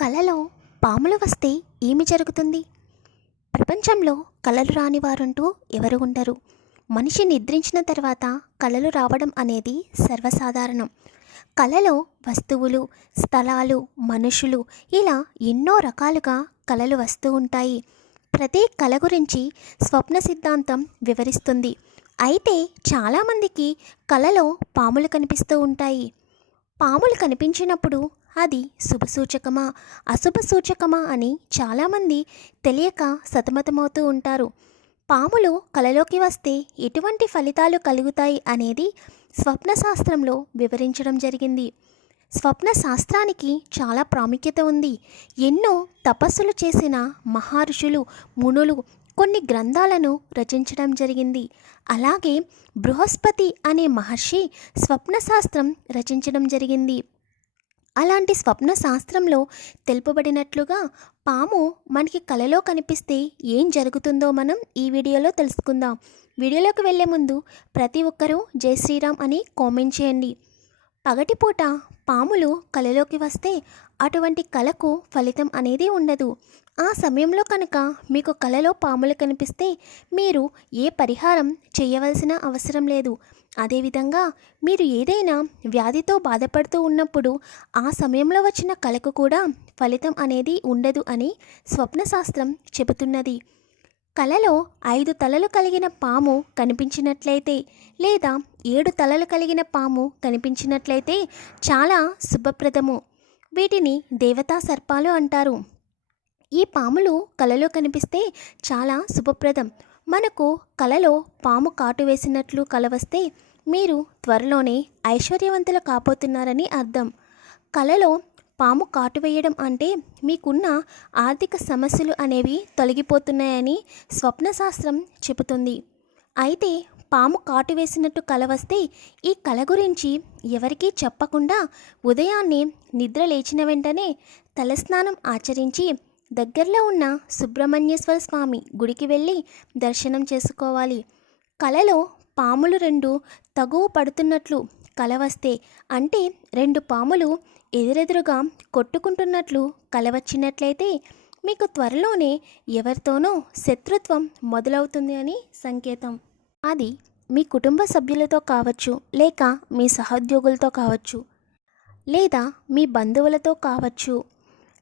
కలలో పాములు వస్తే ఏమి జరుగుతుంది? ప్రపంచంలో కలలు రాని వారంటూ ఎవరు ఉండరు. మనిషి నిద్రించిన తర్వాత కలలు రావడం అనేది సర్వసాధారణం. కలలో వస్తువులు స్థలాలు మనుషులు ఇలా ఎన్నో రకాలుగా కలలు వస్తూ ఉంటాయి. ప్రతి కళ గురించి స్వప్న సిద్ధాంతం వివరిస్తుంది. అయితే చాలామందికి కలలో పాములు కనిపిస్తూ ఉంటాయి. పాములు కనిపించినప్పుడు అది శుభసూచకమా? అశుభ సూచకమా అని చాలామంది తెలియక సతమతమవుతూ ఉంటారు. పాములు కలలోకి వస్తే ఎటువంటి ఫలితాలు కలుగుతాయి అనేది స్వప్న శాస్త్రంలో వివరించడం జరిగింది. స్వప్న శాస్త్రానికి చాలా ప్రాముఖ్యత ఉంది. ఎన్నో తపస్సులు చేసిన మహర్షులు మునులు కొన్ని గ్రంథాలను రచించడం జరిగింది. అలాగే బృహస్పతి అనే మహర్షి స్వప్న శాస్త్రం రచించడం జరిగింది. అలాంటి స్వప్న శాస్త్రంలో తెలుపబడినట్లుగా పాము మనకి కలలో కనిపిస్తే ఏం జరుగుతుందో మనం ఈ వీడియోలో తెలుసుకుందాం. వీడియోలోకి వెళ్ళే ముందు ప్రతి ఒక్కరూ జై శ్రీరామ్ అని కామెంట్ చేయండి. పగటిపూట పాములు కలలోకి వస్తే అటువంటి కళకు ఫలితం అనేది ఉండదు. ఆ సమయంలో కనుక మీకు కలలో పాములు కనిపిస్తే మీరు ఏ పరిహారం చేయవలసిన అవసరం లేదు. అదేవిధంగా మీరు ఏదైనా వ్యాధితో బాధపడుతూ ఉన్నప్పుడు ఆ సమయంలో వచ్చిన కళకు కూడా ఫలితం అనేది ఉండదు అని స్వప్నశాస్త్రం చెబుతున్నది. కలలో ఐదు తలలు కలిగిన పాము కనిపించినట్లయితే లేదా ఏడు తలలు కలిగిన పాము కనిపించినట్లయితే చాలా శుభప్రదము. వీటిని దేవతా సర్పాలు అంటారు. ఈ పాములు కలలో కనిపిస్తే చాలా శుభప్రదం. మనకు కలలో పాము కాటు వేసినట్లు కల వస్తే మీరు త్వరలోనే ఐశ్వర్యవంతులు కాబోతున్నారని అర్థం. కలలో పాము కాటు వేయడం అంటే మీకున్న ఆర్థిక సమస్యలు అనేవి తొలగిపోతున్నాయని స్వప్నశాస్త్రం చెబుతుంది. అయితే పాము కాటు వేసినట్టు కల వస్తే ఈ కల గురించి ఎవరికీ చెప్పకుండా ఉదయాన్నే నిద్ర లేచిన వెంటనే తలస్నానం ఆచరించి దగ్గరలో ఉన్న సుబ్రహ్మణ్యేశ్వర స్వామి గుడికి వెళ్ళి దర్శనం చేసుకోవాలి. కలలో పాములు రెండు తగువ పడుతున్నట్లు కల వస్తే అంటే రెండు పాములు ఎదురెదురుగా కొట్టుకుంటున్నట్లు కలవచ్చినట్లయితే మీకు త్వరలోనే ఎవరితోనో శత్రుత్వం మొదలవుతుంది అని సంకేతం. అది మీ కుటుంబ సభ్యులతో కావచ్చు లేక మీ సహోద్యోగులతో కావచ్చు లేదా మీ బంధువులతో కావచ్చు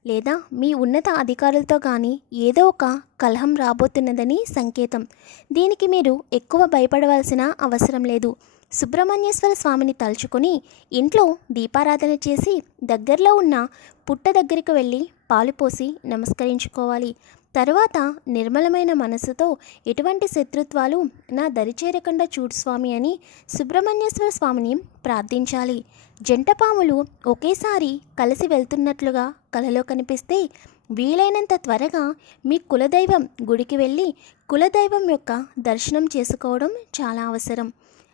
లేదా మీ ఉన్నత అధికారులతో కానీ ఏదో ఒక కలహం రాబోతున్నదని సంకేతం. దీనికి మీరు ఎక్కువ భయపడవలసిన అవసరం లేదు. సుబ్రహ్మణ్యేశ్వర స్వామిని తలుచుకొని ఇంట్లో దీపారాధన చేసి దగ్గరలో ఉన్న పుట్ట దగ్గరికి వెళ్ళి పాలు పోసి నమస్కరించుకోవాలి. తరువాత నిర్మలమైన మనసుతో ఎటువంటి శత్రుత్వాలు నా దరిచేరకుండా చూడు స్వామి అని సుబ్రహ్మణ్యేశ్వర స్వామిని ప్రార్థించాలి. జంట పాములు ఒకేసారి కలిసి వెళ్తున్నట్లుగా కలలో కనిపిస్తే వీలైనంత త్వరగా మీ కులదైవం గుడికి వెళ్ళి కులదైవం యొక్క దర్శనం చేసుకోవడం చాలా అవసరం.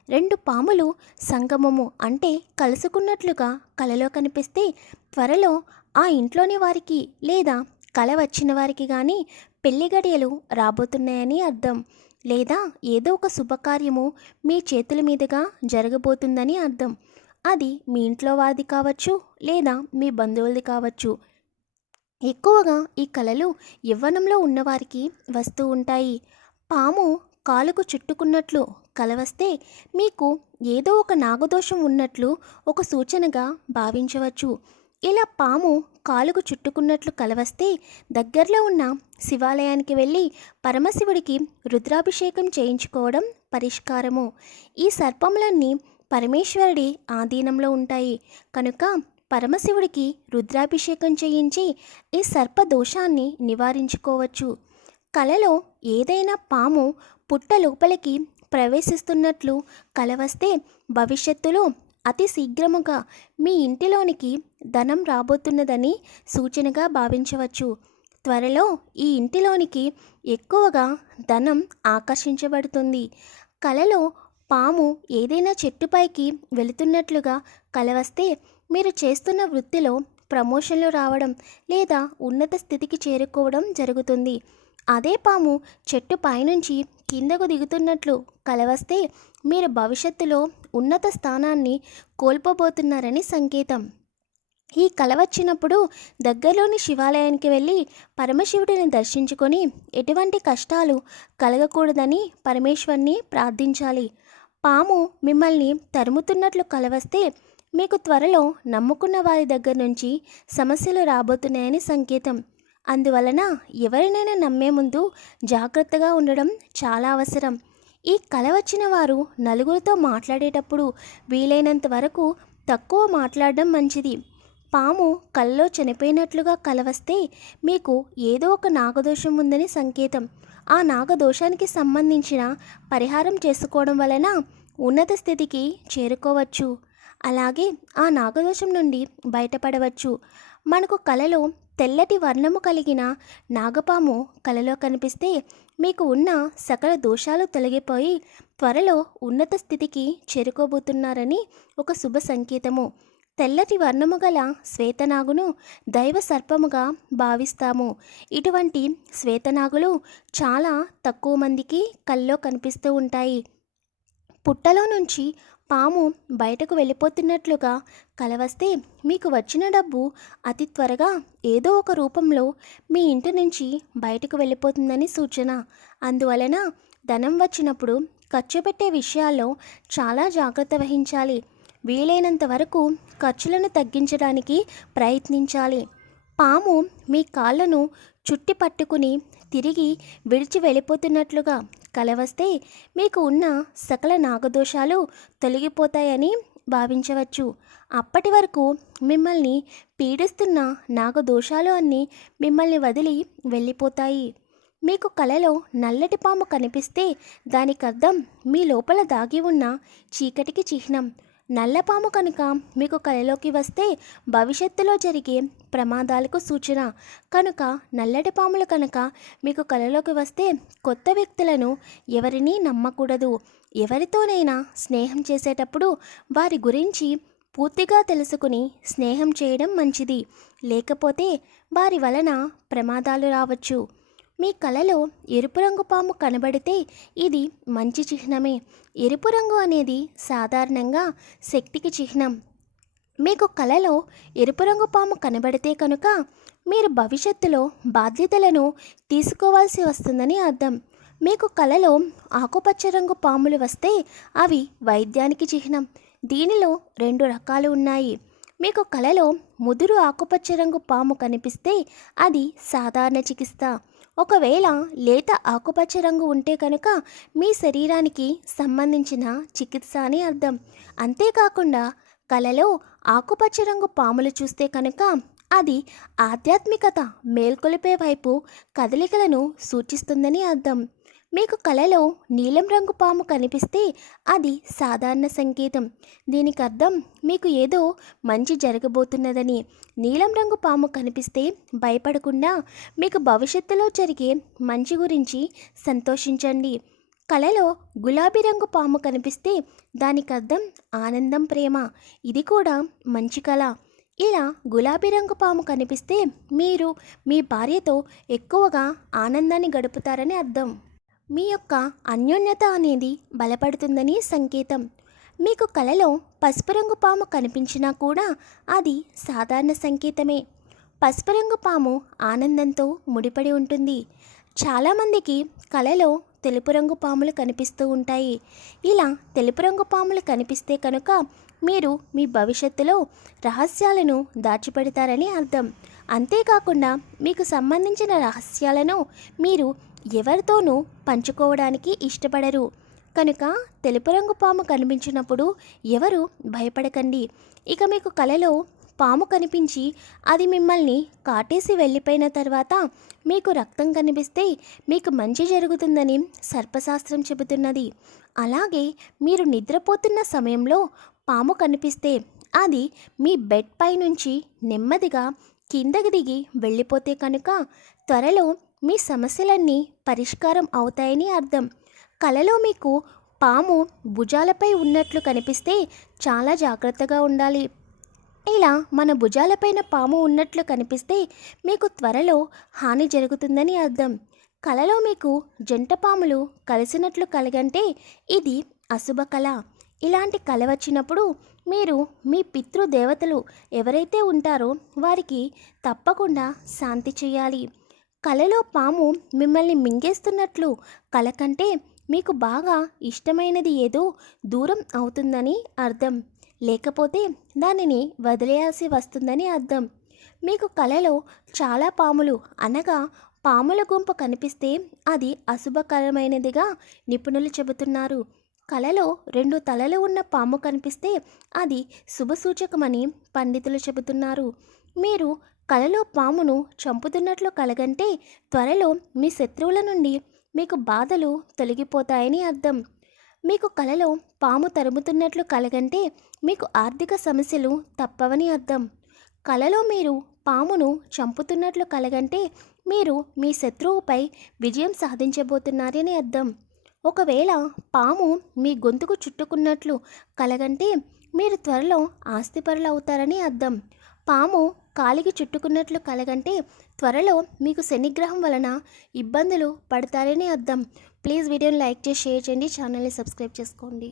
రెండు పాములు సంగమము అంటే కలుసుకున్నట్లుగా కలలో కనిపిస్తే త్వరలో ఆ ఇంట్లోని వారికి లేదా కల వచ్చిన వారికి కానీ పెళ్ళి గడియలు రాబోతున్నాయని అర్థం. లేదా ఏదో ఒక శుభకార్యము మీ చేతుల మీదుగా జరగబోతుందని అర్థం. అది మీ ఇంట్లో వారిది కావచ్చు లేదా మీ బంధువులది కావచ్చు. ఎక్కువగా ఈ కళలు యవ్వనంలో ఉన్నవారికి వస్తూ ఉంటాయి. పాము కాలుకు చుట్టుకున్నట్లు కలవస్తే మీకు ఏదో ఒక నాగదోషం ఉన్నట్లు ఒక సూచనగా భావించవచ్చు. ఇలా పాము కాలుకు చుట్టుకున్నట్లు కలవస్తే దగ్గరలో ఉన్న శివాలయానికి వెళ్ళి పరమశివుడికి రుద్రాభిషేకం చేయించుకోవడం పరిష్కారము. ఈ సర్పములన్నీ పరమేశ్వరుడి ఆధీనంలో ఉంటాయి. కనుక పరమశివుడికి రుద్రాభిషేకం చేయించి ఈ సర్ప దోషాన్ని నివారించుకోవచ్చు. కలలో ఏదైనా పాము పుట్ట లోపలికి ప్రవేశిస్తున్నట్లు కలవస్తే భవిష్యత్తులో అతి శీఘ్రముగా మీ ఇంటిలోనికి ధనం రాబోతున్నదని సూచనగా భావించవచ్చు. త్వరలో ఈ ఇంటిలోనికి ఎక్కువగా ధనం ఆకర్షించబడుతుంది. కలలో పాము ఏదైనా చెట్టుపైకి వెళుతున్నట్లుగా కలవస్తే మీరు చేస్తున్న వృత్తిలో ప్రమోషన్లు రావడం లేదా ఉన్నత స్థితికి చేరుకోవడం జరుగుతుంది. అదే పాము చెట్టు పైనుంచి కిందకు దిగుతున్నట్లు కలవస్తే మీరు భవిష్యత్తులో ఉన్నత స్థానాన్ని కోల్పోబోతున్నారని సంకేతం. ఈ కల వచ్చినప్పుడు దగ్గరలోని శివాలయానికి వెళ్ళి పరమశివుడిని దర్శించుకొని ఎటువంటి కష్టాలు కలగకూడదని పరమేశ్వరుని ప్రార్థించాలి. పాము మిమ్మల్ని తరుముతున్నట్లు కలవస్తే మీకు త్వరలో నమ్ముకున్న వారి దగ్గర నుంచి సమస్యలు రాబోతున్నాయని సంకేతం. అందువలన ఎవరినైనా నమ్మే ముందు జాగ్రత్తగా ఉండడం చాలా అవసరం. ఈ కల వచ్చిన వారు నలుగురితో మాట్లాడేటప్పుడు వీలైనంత వరకు తక్కువ మాట్లాడడం మంచిది. పాము కల్లో చనిపోయినట్లుగా కలవస్తే మీకు ఏదో ఒక నాగదోషం ఉందని సంకేతం. ఆ నాగదోషానికి సంబంధించిన పరిహారం చేసుకోవడం వలన ఉన్నత స్థితికి చేరుకోవచ్చు. అలాగే ఆ నాగదోషం నుండి బయటపడవచ్చు. మనకు కలలో తెల్లటి వర్ణము కలిగిన నాగపాము కలలో కనిపిస్తే మీకు ఉన్న సకల దోషాలు తొలగిపోయి త్వరలో ఉన్నత స్థితికి చేరుకోబోతున్నారని ఒక శుభ సంకేతము. తెల్లటి వర్ణము గల శ్వేతనాగును దైవ సర్పముగా భావిస్తాము. ఇటువంటి శ్వేతనాగులు చాలా తక్కువ మందికి కల్లో కనిపిస్తూ ఉంటాయి. పుట్టలో నుంచి పాము బయటకు వెళ్ళిపోతున్నట్లుగా కలవస్తే మీకు వచ్చిన డబ్బు అతి త్వరగా ఏదో ఒక రూపంలో మీ ఇంటి నుంచి బయటకు వెళ్ళిపోతుందని సూచన. అందువలన ధనం వచ్చినప్పుడు ఖర్చు పెట్టే విషయాల్లో చాలా జాగ్రత్త వహించాలి. వీలైనంత వరకు ఖర్చులను తగ్గించడానికి ప్రయత్నించాలి. పాము మీ కాళ్ళను చుట్టి పట్టుకుని తిరిగి విడిచి వెళ్ళిపోతున్నట్లుగా కలవస్తే మీకు ఉన్న సకల నాగదోషాలు తొలగిపోతాయని భావించవచ్చు. అప్పటి వరకు మిమ్మల్ని పీడిస్తున్న నాగదోషాలు అన్నీ మిమ్మల్ని వదిలి వెళ్ళిపోతాయి. మీకు కలలో నల్లటి పాము కనిపిస్తే దానికర్థం మీ లోపల దాగి ఉన్న చీకటికి చిహ్నం. నల్లపాము కనుక మీకు కలలోకి వస్తే భవిష్యత్తులో జరిగే ప్రమాదాలకు సూచన. కనుక నల్లటి పాములు కనుక మీకు కలలోకి వస్తే కొత్త వ్యక్తులను ఎవరినీ నమ్మకూడదు. ఎవరితోనైనా స్నేహం చేసేటప్పుడు వారి గురించి పూర్తిగా తెలుసుకుని స్నేహం చేయడం మంచిది. లేకపోతే వారి వలన ప్రమాదాలు రావచ్చు. మీ కలలో ఎరుపు రంగు పాము కనబడితే ఇది మంచి చిహ్నమే. ఎరుపు రంగు అనేది సాధారణంగా శక్తికి చిహ్నం. మీకు కలలో ఎరుపు రంగు పాము కనబడితే కనుక మీరు భవిష్యత్తులో బాధ్యతలను తీసుకోవాల్సి వస్తుందని అర్థం. మీకు కలలో ఆకుపచ్చ రంగు పాములు వస్తే అవి వైద్యానికి చిహ్నం. దీనిలో రెండు రకాలు ఉన్నాయి. మీకు కలలో ముదురు ఆకుపచ్చ రంగు పాము కనిపిస్తే అది సాధారణ చికిత్స. ఒకవేళ లేత ఆకుపచ్చ రంగు ఉంటే కనుక మీ శరీరానికి సంబంధించిన చికిత్స అని అర్థం. అంతేకాకుండా కలలో ఆకుపచ్చ రంగు పాములు చూస్తే కనుక అది ఆధ్యాత్మికత మేల్కొలిపే వైపు కదలికలను సూచిస్తుందని అర్థం. మీకు కలలో నీలం రంగు పాము కనిపిస్తే అది సాధారణ సంకేతం. దీనికి అర్థం మీకు ఏదో మంచి జరగబోతున్నదని. నీలం రంగు పాము కనిపిస్తే భయపడకుండా మీకు భవిష్యత్తులో జరిగే మంచి గురించి సంతోషించండి. కలలో గులాబీ రంగు పాము కనిపిస్తే దానికి అర్థం ఆనందం ప్రేమ. ఇది కూడా మంచి కళ. ఇలా గులాబీ రంగు పాము కనిపిస్తే మీరు మీ భార్యతో ఎక్కువగా ఆనందాన్ని గడుపుతారని అర్థం. మీ యొక్క అన్యోన్యత అనేది బలపడుతుందని సంకేతం. మీకు కలలో పసుపు రంగు పాము కనిపించినా కూడా అది సాధారణ సంకేతమే. పసుపు రంగు పాము ఆనందంతో ముడిపడి ఉంటుంది. చాలామందికి కలలో తెలుపు రంగు పాములు కనిపిస్తూ ఉంటాయి. ఇలా తెలుపు రంగు పాములు కనిపిస్తే కనుక మీరు మీ భవిష్యత్తులో రహస్యాలను దాచిపెడతారని అర్థం. అంతేకాకుండా మీకు సంబంధించిన రహస్యాలను మీరు ఎవరితోనూ పంచుకోవడానికి ఇష్టపడరు. కనుక తెలుపు రంగు పాము కనిపించినప్పుడు ఎవరు భయపడకండి. ఇక మీకు కలలో పాము కనిపించి అది మిమ్మల్ని కాటేసి వెళ్ళిపోయిన తర్వాత మీకు రక్తం కనిపిస్తే మీకు మంచి జరుగుతుందని సర్పశాస్త్రం చెబుతున్నది. అలాగే మీరు నిద్రపోతున్న సమయంలో పాము కనిపిస్తే అది మీ బెడ్ పై నుంచి నెమ్మదిగా కిందకి దిగి వెళ్ళిపోతే కనుక త్వరలో మీ సమస్యలన్నీ పరిష్కారం అవుతాయని అర్థం. కలలో మీకు పాము భుజాలపై ఉన్నట్లు కనిపిస్తే చాలా జాగ్రత్తగా ఉండాలి. ఇలా మన భుజాలపైన పాము ఉన్నట్లు కనిపిస్తే మీకు త్వరలో హాని జరుగుతుందని అర్థం. కలలో మీకు జంట పాములు కలిసినట్లు కలిగంటే ఇది అశుభ కళ. ఇలాంటి కల వచ్చినప్పుడు మీరు మీ పితృదేవతలు ఎవరైతే ఉంటారో వారికి తప్పకుండా శాంతి చేయాలి. కలలో పాము మిమ్మల్ని మింగేస్తున్నట్లు కల కంటే మీకు బాగా ఇష్టమైనది ఏదో దూరం అవుతుందని అర్థం. లేకపోతే దానిని వదిలేయాల్సి వస్తుందని అర్థం. మీకు కలలో చాలా పాములు అనగా పాముల గుంపు కనిపిస్తే అది అశుభకరమైనదిగా నిపుణులు చెబుతున్నారు. కలలో రెండు తలలు ఉన్న పాము కనిపిస్తే అది శుభసూచకమని పండితులు చెబుతున్నారు. మీరు కలలో పామును చంపుతున్నట్లు కలగంటే త్వరలో మీ శత్రువుల నుండి మీకు బాధలు తొలగిపోతాయని అర్థం. మీకు కలలో పాము తరుముతున్నట్లు కలగంటే మీకు ఆర్థిక సమస్యలు తప్పవని అర్థం. కలలో మీరు పామును చంపుతున్నట్లు కలగంటే మీరు మీ శత్రువుపై విజయం సాధించబోతున్నారని అర్థం. ఒకవేళ పాము మీ గొంతుకు చుట్టుకున్నట్లు కలగంటే మీరు త్వరలో ఆస్తిపరులు అవుతారని అర్థం. పాము కాలికి చుట్టుకున్నట్లు కలగంటే త్వరలో మీకు శనిగ్రహం వలన ఇబ్బందులు పడతారని అర్థం. ప్లీజ్ వీడియోని లైక్ చేసి షేర్ చేయండి. ఛానల్ని సబ్స్క్రైబ్ చేసుకోండి.